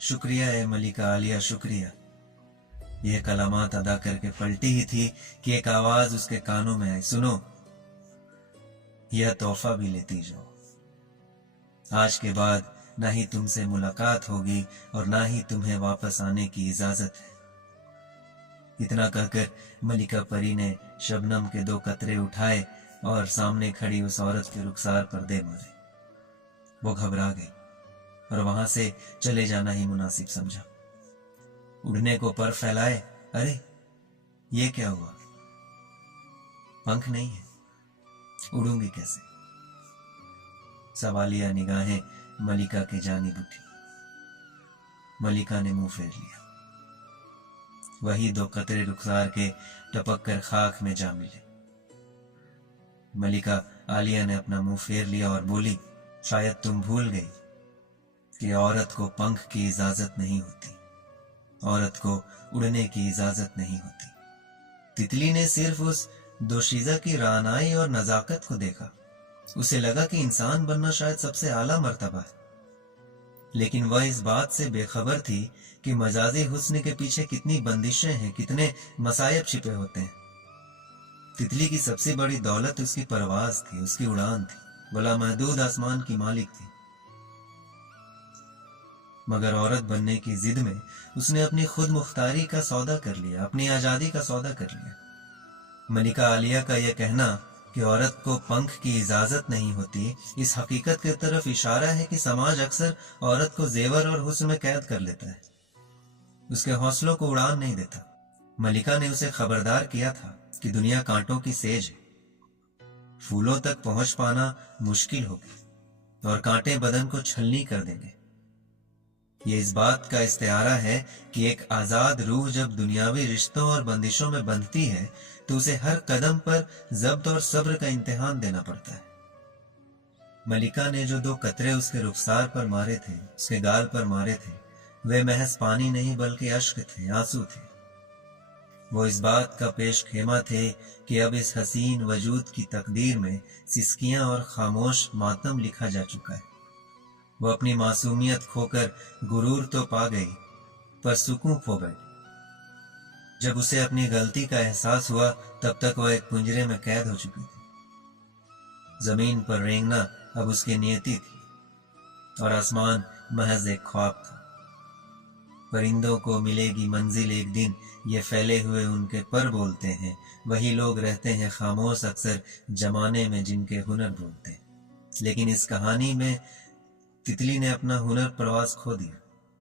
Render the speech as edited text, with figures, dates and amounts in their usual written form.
शुक्रिया है मलिका आलिया, शुक्रिया। यह कलामात अदा करके पलटी ही थी कि एक आवाज उसके कानों में आई, सुनो, यह तोहफा भी लेती जाओ। आज के बाद ना ही तुमसे मुलाकात होगी और ना ही तुम्हें वापस आने की इजाजत है। इतना कहकर मलिका परी ने शबनम के 2 कतरे उठाए और सामने खड़ी उस औरत के रुखसार पर दे मारे। वो घबरा गई और वहां से चले जाना ही मुनासिब समझा। उड़ने को पर फैलाए, अरे ये क्या हुआ, पंख नहीं है, उड़ूंगी कैसे? सवालिया निगाहें मलिका के जानिब उठी। मलिका ने मुंह फेर लिया। वही 2 कतरे रुखसार के टपक कर खाक में जा मिले। मलिका आलिया ने अपना मुंह फेर लिया और बोली, शायद तुम भूल गई कि औरत को पंख की इजाजत नहीं होती, औरत को उड़ने की इजाजत नहीं होती। तितली ने सिर्फ उस दोशीजा की रानाई और नजाकत को देखा। उसे लगा कि इंसान बनना शायद सबसे आला मर्तबा है, लेकिन वह इस बात से बेखबर थी कि मजाजी हुस्न के पीछे कितनी बंदिशें हैं, कितने मसायब छिपे होते हैं। तितली की सबसे बड़ी दौलत उसकी परवाज थी, उसकी उड़ान थी, भला महदूद आसमान की मालिक थी। मगर औरत बनने की जिद में उसने अपनी खुद मुख्तारी का सौदा कर लिया, अपनी आजादी का सौदा कर लिया। मलिका आलिया का यह कहना कि औरत को पंख की इजाजत नहीं होती, इस हकीकत की तरफ इशारा है कि समाज अक्सर औरत को जेवर और हुस्न में कैद कर लेता है, उसके हौसलों को उड़ान नहीं देता। मलिका ने उसे खबरदार किया था कि दुनिया कांटों की सेज है, फूलों तक पहुंच पाना मुश्किल होगी और कांटे बदन को छलनी कर देंगे। ये इस बात का इस्तेआरा है कि एक आजाद रूह जब दुनियावी रिश्तों और बंदिशों में बंधती है तो उसे हर कदम पर जब्त और सब्र का इम्तिहान देना पड़ता है। मलिका ने जो 2 कतरे उसके रुखसार पर मारे थे, उसके गाल पर मारे थे, वे महज पानी नहीं बल्कि अश्क थे, आंसू थे। वो इस बात का पेश खेमा थे कि अब इस हसीन वजूद की तकदीर में सिसकियां और खामोश मातम लिखा जा चुका है। वो अपनी मासूमियत खोकर गुरूर तो पा गई, पर सुकून खो गई। जब उसे अपनी गलती का एहसास हुआ तब तक वह एक पिंजरे में कैद हो चुकी थी। जमीन पर रेंगना अब उसकी नियति थी और आसमान महज एक ख्वाब था। परिंदों को मिलेगी मंजिल एक दिन, ये फैले हुए उनके पर बोलते हैं। वही लोग रहते हैं खामोश अक्सर जमाने में जिनके हुनर बोलते हैं। लेकिन इस कहानी में तितली ने अपना हुनर प्रवास खो दिया।